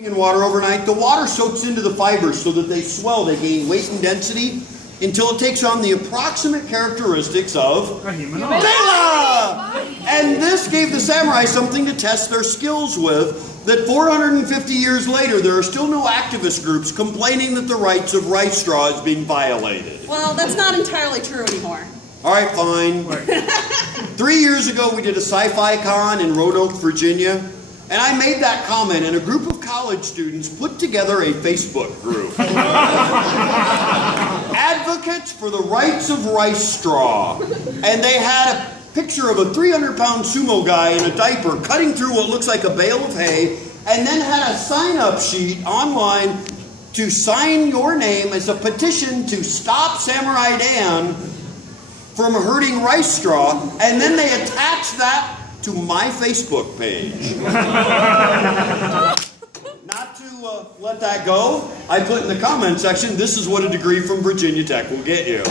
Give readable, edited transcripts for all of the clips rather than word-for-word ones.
In water overnight, the water soaks into the fibers so that they swell, they gain weight and density until it takes on the approximate characteristics of a human Kayla! And this gave the samurai something to test their skills with, that 450 years later there are still no activist groups complaining that the rights of rice straw is being violated. Well, that's not entirely true anymore. Alright, fine. 3 years ago we did a sci-fi con in Roanoke, Virginia. And I made that comment, and a group of college students put together a Facebook group. Advocates for the rights of rice straw. And they had a picture of a 300-pound sumo guy in a diaper cutting through what looks like a bale of hay, and then had a sign-up sheet online to sign your name as a petition to stop Samurai Dan from herding rice straw, and then they attached that to my Facebook page. Not to let that go, I put in the comment section, this is what a degree from Virginia Tech will get you.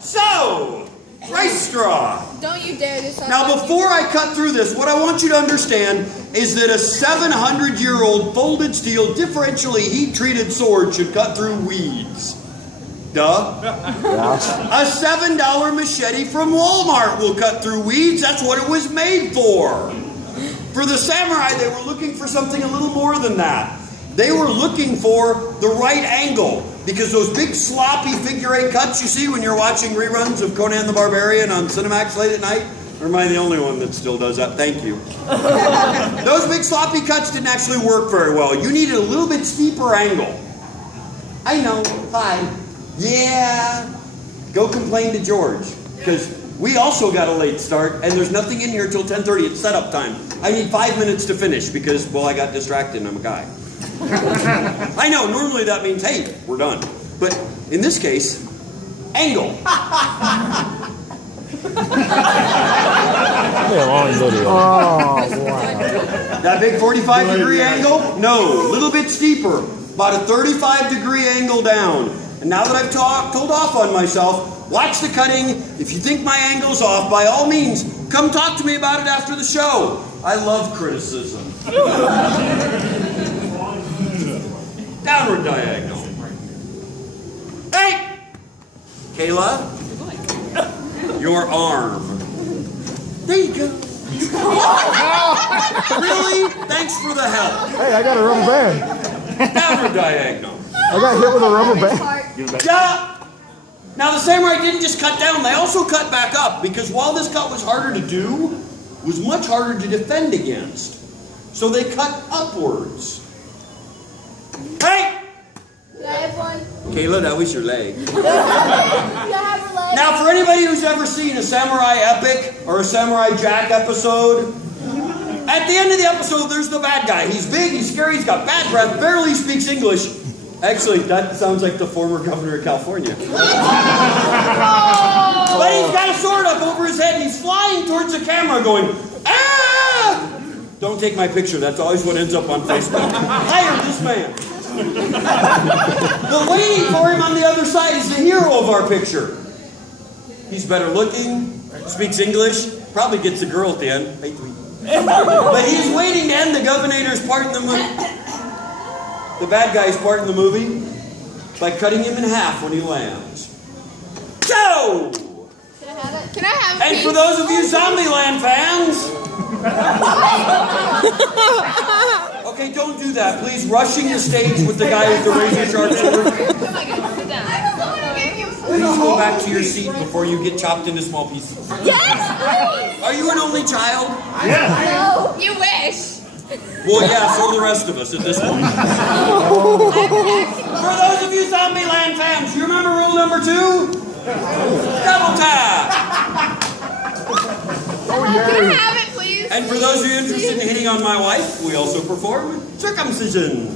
So, rice straw. Don't you dare do something. Now before I cut through this, what I want you to understand is that a 700-year-old folded steel differentially heat-treated sword should cut through weeds. Duh. A $7 machete from Walmart will cut through weeds. That's what it was made for. For the samurai, they were looking for something a little more than that. They were looking for the right angle, because those big sloppy figure eight cuts you see when you're watching reruns of Conan the Barbarian on Cinemax late at night, or am I the only one that still does that? Thank you. Those big sloppy cuts didn't actually work very well. You needed a little bit steeper angle. I know, fine. Yeah, go complain to George, because we also got a late start, and there's nothing in here till 10:30. It's setup time. I need 5 minutes to finish because, well, I got distracted and I'm a guy. I know, normally that means, hey, we're done. But in this case, angle. That big 45-degree angle? No, a little bit steeper. About a 35-degree angle down. And now that I've told off on myself, watch the cutting. If you think my angle's off, by all means, come talk to me about it after the show. I love criticism. Downward diagonal. Hey! Kayla, your arm. There you go. Really? Thanks for the help. Hey, I got a rubber band. Downward diagonal. I got hit with a rubber band. Yeah. Now the samurai didn't just cut down, they also cut back up, because while this cut was harder to do, it was much harder to defend against. So they cut upwards. Hey! Can I have one? Kayla, that was your leg. Can I have a leg? Now for anybody who's ever seen a Samurai Epic or a Samurai Jack episode, at the end of the episode there's the bad guy. He's big, he's scary, he's got bad breath, barely speaks English. Actually, that sounds like the former governor of California. But he's got a sword up over his head and he's flying towards the camera going, ah! Don't take my picture, that's always what ends up on Facebook. Hire this man. But waiting for him on the other side is the hero of our picture. He's better looking, speaks English, probably gets a girl at the end. But he's waiting to end the governor's part in the movie. The bad guy's part in the movie by cutting him in half when he lands. So! Can I have it? Can I have it? And for those of you Zombieland fans, okay, don't do that. Please, rushing the stage with the guy with the razor sharp sword. Please go back to your seat before you get chopped into small pieces. Yes, please! Are you an only child? Yeah. No. You wish. Well, yeah, so the rest of us at this point. For those of you Zombieland fans, you remember rule number 2? Double tap! Can I have it, please? And for those of you interested in hitting on my wife, we also perform circumcision.